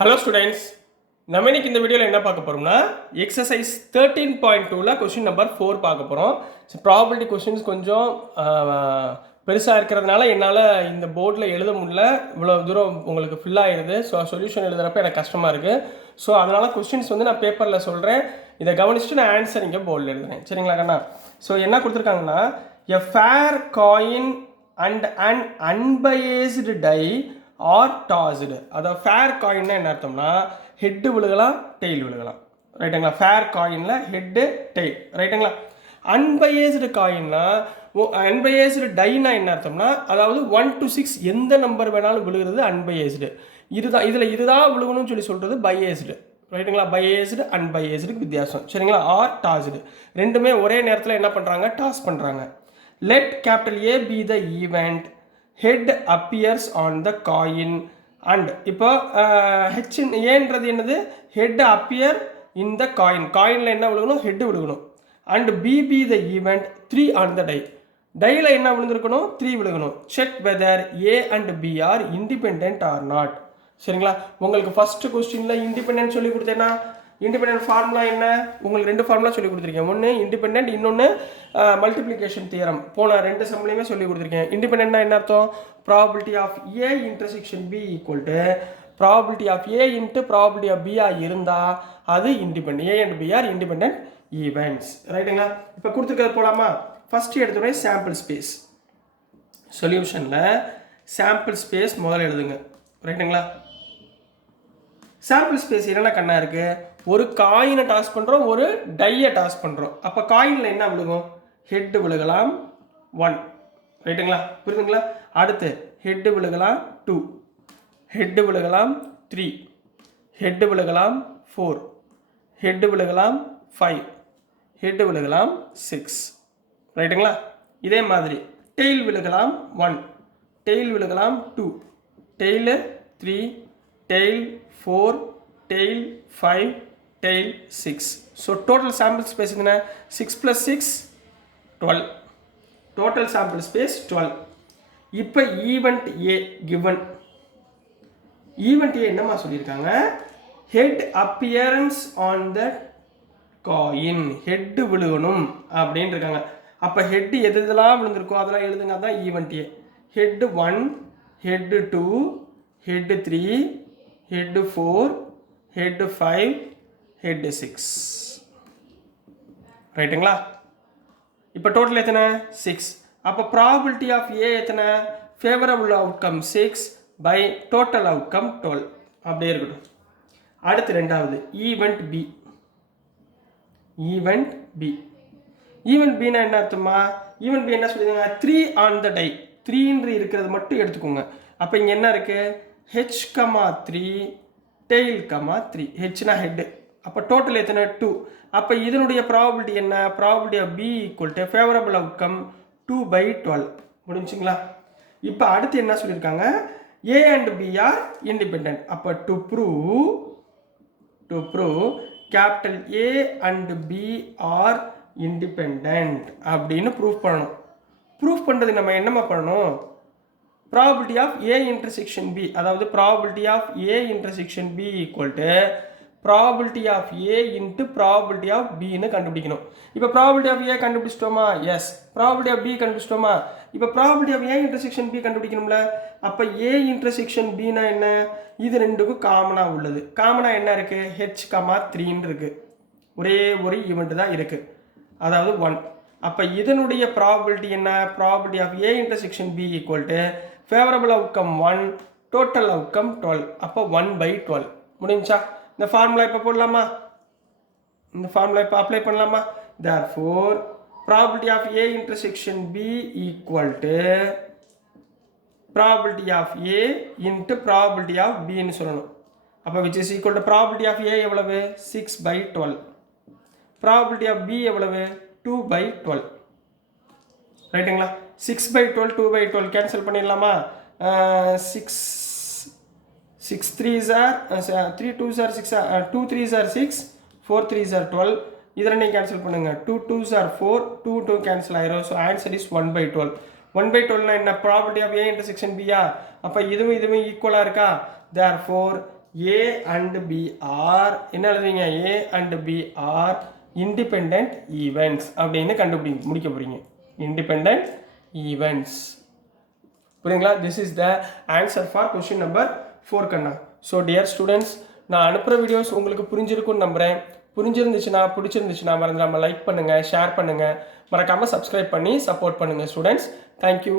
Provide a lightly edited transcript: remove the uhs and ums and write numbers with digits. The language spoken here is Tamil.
ஹலோ ஸ்டூடெண்ட்ஸ், நம்ம இன்னைக்கு இந்த வீடியோவில் என்ன பார்க்க போகிறோம்னா எக்ஸசைஸ் 13.2ல கொஷின் நம்பர் 4 பார்க்க போகிறோம். ஸோ ப்ராபபிலிட்டி கொஷின்ஸ் கொஞ்சம் பெருசாக இருக்கிறதுனால என்னால் இந்த போர்டில் எழுத முடியல, இவ்வளோ தூரம் உங்களுக்கு ஃபில் ஆகிடுது. ஸோ சொல்யூஷன் எழுதுகிறப்ப எனக்கு கஷ்டமாக இருக்குது. ஸோ அதனால் கொஸ்டின்ஸ் நான் பேப்பரில் சொல்கிறேன், இதை கவனிச்சுட்டு நான் ஆன்சர் இங்கே போர்டில் எழுதுறேன். சரிங்களா கண்ணா? ஸோ என்ன கொடுத்துருக்காங்கன்னா, a fair coin and an unbiased die are tossed. அதாவது ஃபேர் காயின்னா என்ன அர்த்தம்னா, ஹெட்டு விழுகலாம், டெய்ல் விழுகலாம். ரைட்டுங்களா? ஃபேர் காயினில் ஹெட்டு டெய்ல். ரைட்டுங்களா? அன்பயஸ்டு காயின்னா, அன்பயஸ்டு டைனா என்ன அர்த்தம்னா, அதாவது 1 to 6 எந்த நம்பர் வேணாலும் விழுகிறது அன்பயஸ்டு. இதுதான் இதுதான் விழுகணும்னு சொல்கிறது பையஸ்டு. ரைட்டுங்களா? பையஸ்டு அன்பயஸ்டுக்கு வித்தியாசம். சரிங்களா? ஆர் டாஸ்டு ரெண்டுமே ஒரே நேரத்தில் என்ன பண்ணுறாங்க, டாஸ் பண்ணுறாங்க. Let capital A be the event, head appears on the coin and. இப்போ ஹெச் ஏன்றது என்னது, head appear in the coin. காயினில் என்ன விழுகணும், ஹெட் விழுகணும். And B be the event 3 on the die. டையில் என்ன விழுந்திருக்கணும், 3 விழுகணும். Check whether A and B are independent or not. சரிங்களா? உங்களுக்கு ஃபர்ஸ்ட் கொஸ்டினில் இண்டிபெண்டன்ட் சொல்லி கொடுத்தேன்னா, இண்டிபெண்டன்ட் ஃபார்முலா என்ன, உங்களுக்கு 2 ஃபார்முலா சொல்லி கொடுத்துருக்கேன். ஒன்று இண்டிபெண்டன்ட், இன்னொன்று மல்டிப்ளிகேஷன் தியரம். போன 2 சம்லையுமே சொல்லி கொடுத்துருக்கேன். இண்டிபெண்டன்ட்னா என்ன அர்த்தம், probability of A intersection B equal to probability of A into probability of பிஆ இருந்தால் அது independent. A and B are independent events. ரைட்டுங்களா? இப்போ கொடுத்துருக்கிறது போலாமா? ஃபர்ஸ்ட் எடுத்தோடனே சாம்பிள் ஸ்பேஸ். சொல்யூஷனில் சாம்பிள் ஸ்பேஸ் முதல்ல எழுதுங்க. ரைட்டுங்களா? சாம்பிள் ஸ்பேஸ் என்னென்ன கண்ணா இருக்கு, ஒரு காயினை டாஸ் பண்ணுறோம், ஒரு டையை டாஸ் பண்ணுறோம். அப்போ காயினில் என்ன விழுகும், ஹெட்டு விழுகலாம் 1. ரைட்டுங்களா? புரியுதுங்களா? அடுத்து ஹெட்டு விழுகலாம் 2, ஹெட்டு விழுகலாம் 3, ஹெட்டு விழுகலாம் 4, ஹெட்டு விழுகலாம் 5, ஹெட்டு விழுகலாம் 6. ரைட்டுங்களா? இதே மாதிரி டெய்ல் விழுகலாம் 1, டெய்ல் விழுகலாம் 2, tail 3, tail 4, tail 5, tail 6. So total sample space என்ன, 6 + 6 12. Total sample space 12. இப்போ event A given. Event A என்னமா சொல்லியிருக்காங்க, head appearance on the coin, head விழுகணும் அப்படின்னு இருக்காங்க. அப்போ ஹெட்டு எதெல்லாம் விழுந்திருக்கோ அதெல்லாம் எழுதுங்க. அதான் ஈவெண்ட் ஏ. Head 1, head 2, head 3, head 4, head 5, head 6. ரைட்டுங்களா? இப்போ டோட்டல் எத்தனை, 6. அப்போ ப்ராபபிலிட்டி ஆஃப் ஏ எத்தனை, favourable outcome 6 by total outcome 12. அப்படியே இருக்கட்டும். அடுத்து ரெண்டாவது event B. Event B, event பின்னா என்ன அர்த்தமா, ஈவெண்ட் பி என்ன சொல்லியிருக்காங்க, 3 ஆன் த டை. 3 இருக்கிறது மட்டும் எடுத்துக்கோங்க. அப்போ இங்கே என்ன இருக்கு, h, 3, tail, 3. ஹெச்னா ஹெட். அப்போ டோட்டல் எத்தனை, 2. அப்போ இதனுடைய ப்ராபபிலிட்டி என்ன, probability of B equal to favourable outcome 2/12. முடிஞ்சுங்களா? இப்போ அடுத்து என்ன சொல்லியிருக்காங்க, A and B are independent. அப்போ to prove capital A and B are independent அப்படின்னு ப்ரூஃப் பண்ணணும். ப்ரூஃப் பண்ணுறது நம்ம என்னமா பண்ணணும், probability of A intersection B, அதாவது probability of A intersection B equal to probability of A into probability of B ன்னு கண்டுபிடிக்கணும். இப்போ probability of A கண்டுபிடிச்சிட்டோமா, எஸ். probability of B கண்டுபிடிச்சிட்டோமா, இப்போ probability of A intersection B கண்டுபிடிக்கணும்ல. அப்போ A intersection B னா என்ன, இது ரெண்டுக்கும் காமனாக உள்ளது. காமனாக என்ன இருக்கு, h, 3 இருக்கு. ஒரே ஒரு ஈவெண்ட் தான் இருக்கு, அதாவது 1. அப்போ இதனுடைய ப்ராபபிலிட்டி என்ன, probability of A intersection B equal to favourable outcome 1, total outcome 12. அப்போ 1/12. முடிஞ்சா? இந்த ஃபார்முலா இப்போ போடலாமா, இந்த ஃபார்முலா இப்போ அப்ளை பண்ணலாமா. therefore probability of A intersection B equal to probability of A into probability of பின்னு சொல்லணும். அப்போ which is equal to probability of A எவ்வளவு, 6/12. ப்ராபபிலிட்டி ஆஃப் பி எவ்வளவு, 2/12. ரைட்டுங்களா? 6/12, 2/12 கேன்சல் பண்ணிடலாமா. 6 3s are 3 2s are 6, 2 3s are 6, 4 3s are 12. இது ரெண்டையும் கேன்சல் பண்ணுங்க. 2 2s are 4, 2 2 கேன்சல் ஆயிரும். So answer is 1/12. 1/12 என்ன, ப்ராபபிலிட்டி ஆஃப் ஏ இன்டர்செக்ஷன் பியா. அப்போ இதுவும் ஈக்குவலாக இருக்கா. therefore A and B are என்ன எழுதுவீங்க, A and B are independent events அப்படின்னு முடிக்க போகிறீங்க. Independent events. புரியுங்களா? This is the answer for question number 4 கண்ணா. ஸோ டியர் ஸ்டூடெண்ட்ஸ், நான் அனுப்புகிற வீடியோஸ் உங்களுக்கு புரிஞ்சிருக்குன்னு நம்புகிறேன். பிடிச்சிருந்துச்சுன்னா மறந்துடாமல் லைக் பண்ணுங்கள், ஷேர் பண்ணுங்கள், மறக்காமல் சப்ஸ்கிரைப் பண்ணி சப்போர்ட் பண்ணுங்கள் ஸ்டூடெண்ட்ஸ். தேங்க்யூ.